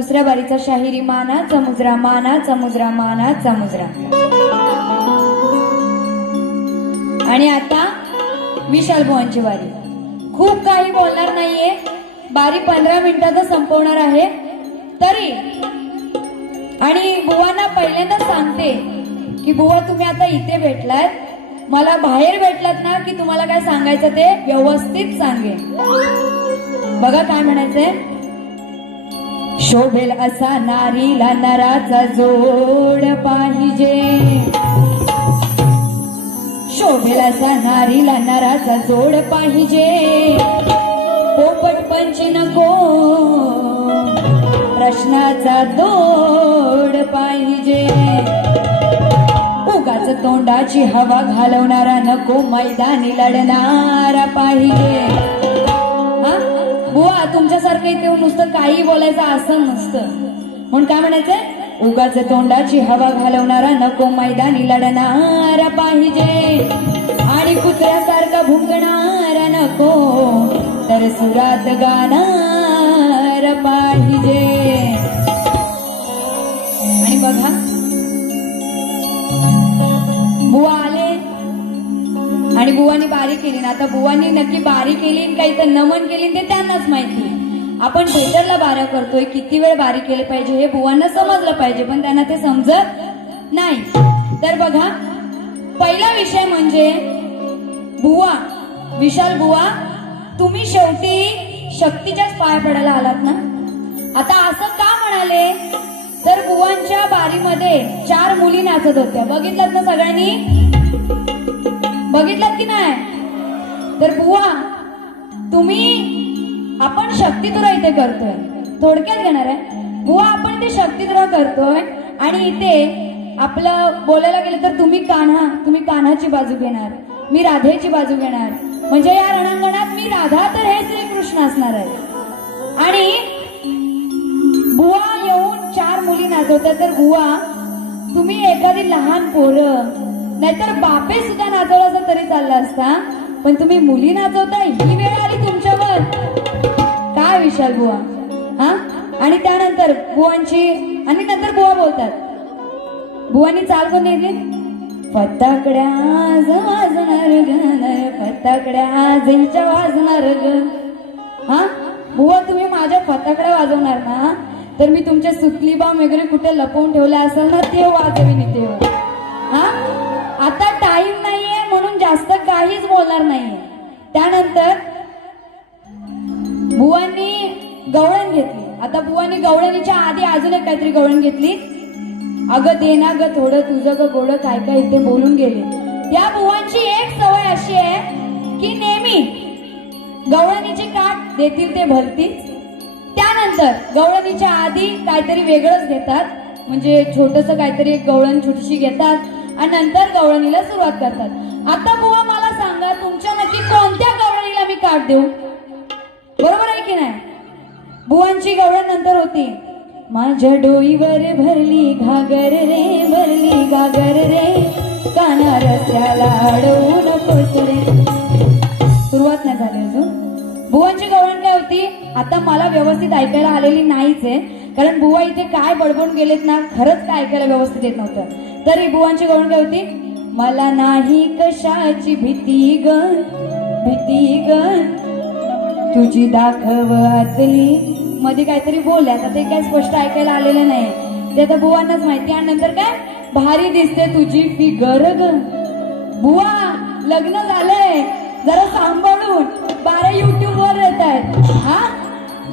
दुसऱ्या बारीचा शाहिरी माना समुद्रा माना समुद्रा माना मुजरा आणि आता विशाल भुवनची बारी खूप काही बोलणार नाहीये. बारी पंधरा मिनिटातच संपवणार आहे. तरी आणि बुवांना पहिल्यांदा सांगते की बुवा तुम्ही आता इथे भेटलात. मला बाहेर भेटलात ना की तुम्हाला काय सांगायचं ते व्यवस्थित सांगेन. बघा काय म्हणायचंय. शोभेल असा नारीला नराचा जोड पाहिजे. शोभेल असा नारीला नराचा जोड पाहिजे. पोपट पंच नको प्रश्नाचा दोड पाहिजे. उगाच तोंडाची हवा घालवणारा नको मैदानी लढणारा पाहिजे. बुवा तुमच्यासारखं इथे नुसतं काही बोलायचं असं नसतं. म्हणून काय म्हणायचंय? उगाच तोंडाची हवा घालवणारा नको मैदानी लढणारा पाहिजे. आणि कुत्र्यासारखा भुंकणारा नको तर सुरात गाणार पाहिजे. आणि बघा आणि बुवानी बारी केली ना. आता बुवानी नक्की बारी केली काही तर नमन केली ते त्यांनाच माहिती आपण थेटरला बारा करतोय किती वेळ बारी केले पाहिजे हे बुवांना समजलं पाहिजे पण त्यांना ते समजत नाही. तर बघा पहिला विषय म्हणजे बुवा विशाल बुवा तुम्ही शेवटी शक्तीच्याच पाय पडायला आलात ना? आता असं का म्हणाले? तर बुवांच्या बारीमध्ये चार मुली नाचत होत्या. बघितलं ना सगळ्यांनी? बघितलं की नाही? तर बुवा तुम्ही आपण शक्तिद्रोह इथे करतोय. थोडक्यात घेणार आहे. बुवा आपण इथे शक्तिद्रोह करतोय आणि इथे आपलं बोलायला गेलं तर तुम्ही कान्हा तुम्ही कान्हाची बाजू घेणार मी राधेची बाजू घेणार. म्हणजे या रणांगणात मी राधा तर हे श्रीकृष्ण असणार आहे. आणि बुवा येऊन चार मुली नाचवतात. तर बुवा तुम्ही एखादी लहान पोरं नाहीतर बापे सुद्धा नाचवला असं तरी चालला असता. पण तुम्ही मुली नाचवता ही वेळ आली तुमच्यावर. काय विशाल बुवा? हा? आणि त्यानंतर बुवांची आणि नंतर बुवा बोलतात. बुवानी चाल कोण नेली? फताकड्या आज वाजणार ग फताकड्या आज हिच्या वाजणार ग. हा? बुवा तुम्ही माझ्या फताकड्या वाजवणार ना? तर मी तुमच्या सुतली बाम वगैरे कुठे लपवून ठेवल्या असेल ना ते वाजवीन इथे. हा? आता टाइम नाहीये म्हणून जास्त काहीच बोलणार नाहीये. त्यानंतर बुवांनी गवळण घेतली. आता बुवांनी गवळणीच्या आधी अजून एक काहीतरी गवळण घेतली. अगं दे ना ग थोडं तुझं ग गोड काय काय इथे बोलून गेले. त्या बुवांची एक सवय अशी आहे की नेहमी गवळणीची काठ देतील ते भरतील. त्यानंतर गवळणीच्या आधी काहीतरी वेगळंच घेतात. म्हणजे छोटस काहीतरी एक गवळण छोटीशी घेतात. आणि नंतर गवळणीला सुरुवात करतात. आता बुवा मला सांगा तुमच्या नक्की कोणत्या गवळणीला मी काढ देऊ? बरोबर आहे की नाही? बुवांची गवळण नंतर होती. माझ्या डोईवर भरली घागर रे भरली घागर रे. काना रस्त्याला अडवू नकोस रे. सुरुवात नाही झाली अजून. बुवांची गवळण काय होती? आता मला व्यवस्थित ऐकायला आलेली नाहीच आहे. कारण बुवा इथे काय बडबडून गेलेत ना खरंच काय ऐकायला व्यवस्थित येत नव्हतं. तरी बुवांची गवण काय होती? मला नाही कशाची भीती ग भीती ग. तुझी दाखव आतली मध्ये काहीतरी बोलल्या आता ते काय स्पष्ट ऐकायला आलेलं नाही. ते तर बुवांनाच माहिती आणि नंतर काय? भारी दिसते तुझी फिगर ग. बुवा लग्न झालंय. जरा सांभाळून. बारा युट्यूब वर येत आहेत. हा?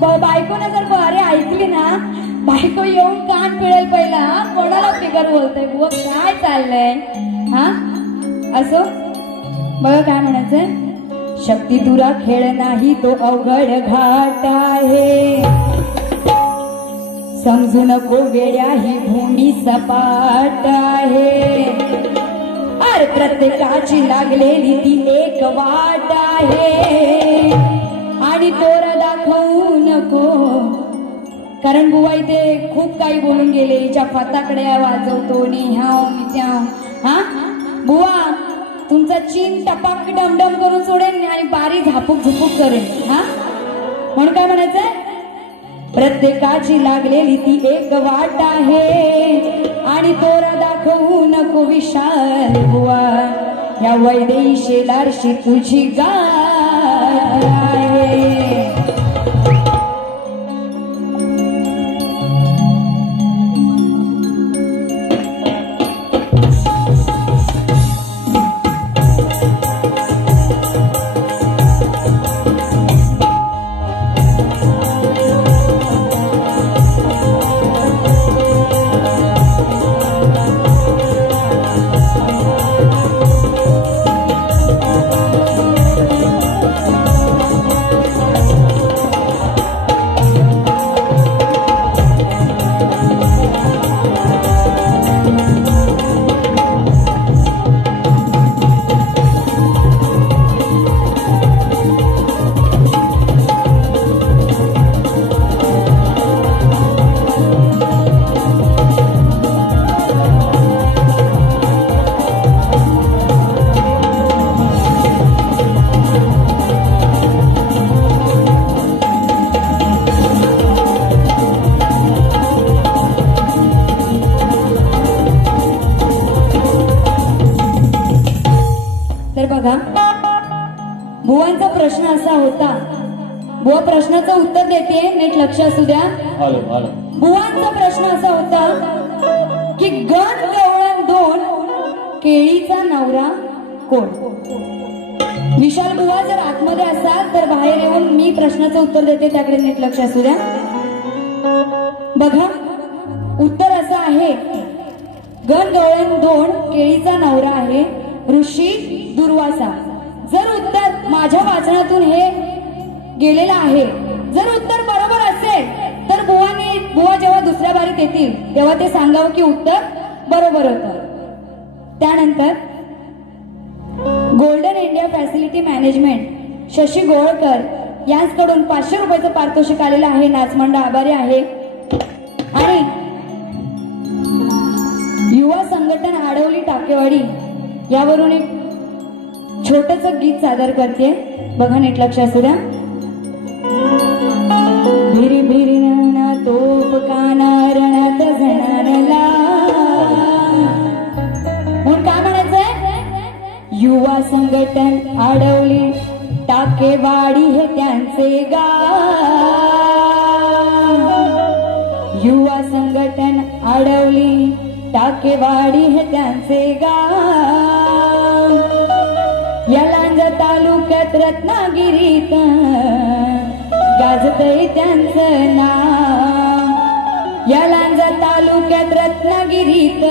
ब- बायकोनं जर बारे ऐकली ना बायको येऊन कान पिळेल पहिला. हा? कोणाला फिगर बोलतय बुवा? काय चाललंय? हा? असो? बघा काय म्हणायचंय. शक्ती तुरा खेळ नाही तो अवघड घाट आहे. समजू नको वेड्या ही भूमी सपाट आहे. अरे प्रत्येकाची लागलेली ती एक वाट आहे. आणि तोरा दाखवू नको. कारण बुवा इथे खूप काही बोलून गेले. हिच्या फटाकड्या वाजवतो नि ह्याव हा बुवा तुमचा चीन टपाक डमडम करून सोडेन आणि बारी झापूक झुपूक करेन. हा? म्हणून काय म्हणायचंय? प्रत्येकाची लागलेली ती एक वाट आहे आणि तोरा दाखवू नको विशाल बुवा. या वैदेशी लारशी तुझी गाठ बघा. बुवांचा प्रश्न असा होता. बुवा प्रश्नाचं उत्तर देते नीट लक्ष असू द्या. बुवांचा प्रश्न असा होता की गण गवळण दोन केळीचा नवरा कोण? विशाल बुवा जर आतमध्ये असाल तर बाहेर येऊन मी प्रश्नाचं उत्तर देते त्याकडे नीट लक्ष असू द्या. बघा उत्तर असं आहे. गण गवळण दोन केळीचा नवरा आहे. ऋषी दुर्वासा जर उत्तर माझ्या वाचनातून हे गेलेलं आहे जर उत्तर बरोबर असेल तर बुवाने बुवा जेव्हा दुसऱ्या बारीत येतील तेव्हा ते सांगावं की उत्तर बरोबर होतं. त्यानंतर golden India facility management Shashi Golkar यांचकडून पाचशे रुपयाचं पारितोषिक आलेलं आहे नाचमंडळ आभारी आहे. आणि युवा संघटन आडवली टाकेवाडी यावरून एक छोटस गीत सादर करते. बघा नीट लक्ष असू द्या. भिरी भिरी ना तोप काना रणात झणानला म्हणून काय म्हणायचंय? युवा संघटन आडवली टाकेवाडी हे त्यांचे गाव. युवा संघटन आडवली टाकेवाडी हे त्यांचे गाव. तालुक्यात रत्नागिरीत. गाजतय त्यांचं नाव. या लांजा तालुक्यात रत्नागिरीत.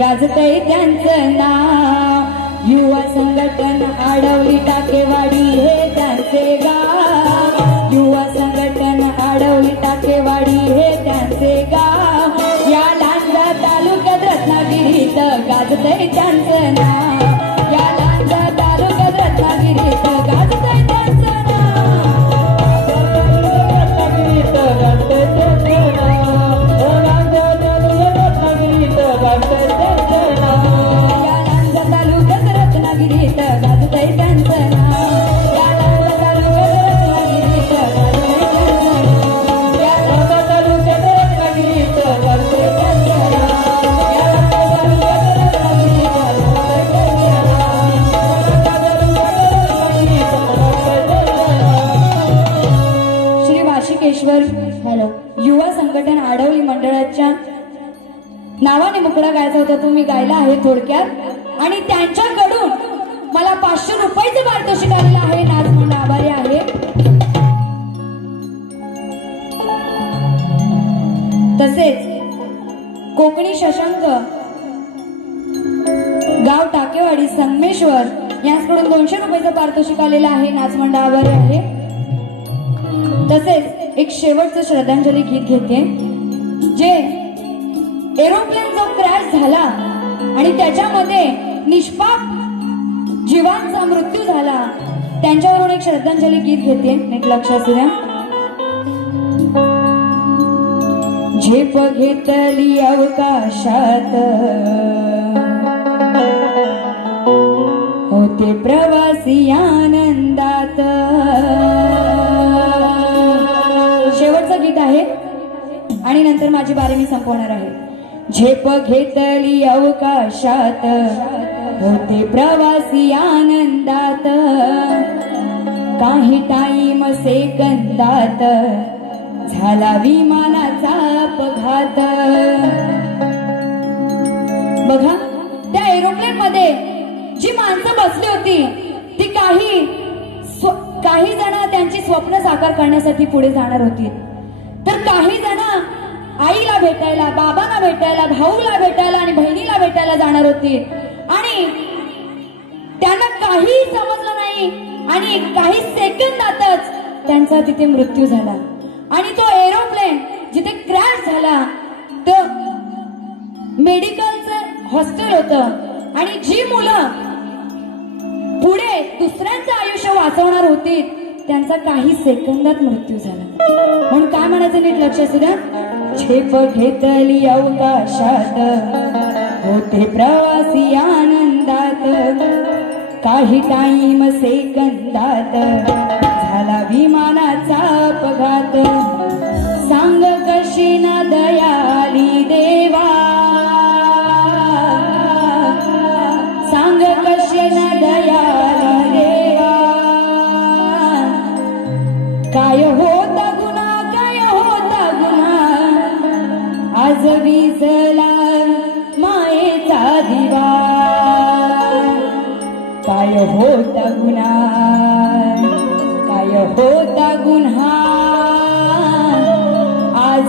गाजतय त्यांचं नाव. युवा संघटन आडवली टाकेवाडी हे त्यांचे गाव. युवा संघटन आडवली टाकेवाडी हे त्यांचे गाव. या लांजा तालुक्यात रत्नागिरीत गाजतय त्यांचं नाव. गायचं होतं तुम्ही गायला आहे थोडक्यात. आणि त्यांच्याकडून मला पाचशे रुपयाचं पारितोषिक आलेलं आहे. नाच म्हणून आभारी आहे. तसेच कोकणी शशांक गाव टाकेवाडी संगमेश्वर यांकडून दोनशे रुपयाचं पारितोषिक आलेलं आहे. नाच मंडळावर आहे. तसेच एक शेवटचं श्रद्धांजली गीत घेते जे एरोप्लेन जो क्रॅश झाला आणि त्याच्यामध्ये निष्पाप जीवांचा मृत्यू झाला. त्यांच्यावरून एक श्रद्धांजली गीत घेते. एक लक्ष असू द्या. झेप घेतली अवकाशात. होते प्रवासी आनंदात. शेवटचं गीत गीत आहे. आणि नंतर माझी बारी मी संपवणार आहे. झेप घेतली अवकाशात. होते प्रवासी आनंदात. काही टाईम सेकंदात. झाला विमानाचा अपघात. बघा त्या एरोप्लेन मध्ये जी माणसं बसली होती ती काही काही जण त्यांची स्वप्न साकार करण्यासाठी पुढे जाणार होती. तर काही जण आईला भेटायला बाबांना भेटायला भाऊला भेटायला आणि बहिणीला भेटायला जाणार होती. आणि त्यांना काहीही समजलं नाही आणि काही सेकंदातच त्यांचा तिथे मृत्यू झाला. आणि तो एरोप्लेन जिथे क्रॅश झाला तो मेडिकलचं हॉस्टेल होतं. आणि जी मुलं पुढे दुसऱ्यांचं आयुष्य वाचवणार होती त्यांचा काही सेकंदात मृत्यू झाला. म्हणून काय म्हणायचं नीट लक्ष असू द्या झेप घेतली अवकाशात. होते प्रवासी आनंदात. काही टाईम सेकंदात. झाला विमानाचा अपघात. सांग कशी ना दयाली देवा.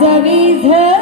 that is her.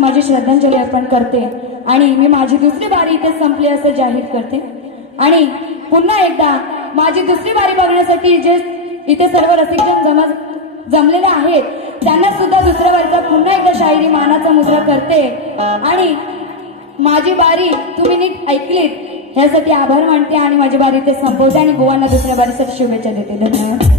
माझी श्रद्धांजली अर्पण करते आणि मी माझी दुसरी बारी इथे संपली असं जाहीर करते. आणि पुन्हा एकदा माझी दुसरी बारी बघण्यासाठी जे इथे सर्व रसिकजन जमा जमलेले आहेत त्यांना सुद्धा दुसऱ्या बारीचा पुन्हा एकदा शायरी मानाचा मुद्रा करते. आणि माझी बारी तुम्ही नीट ऐकलीत ह्यासाठी आभार मानते आणि माझी बारी इथे संपवते आणि गोवांना दुसऱ्या बारीसाठी शुभेच्छा देते. धन्यवाद.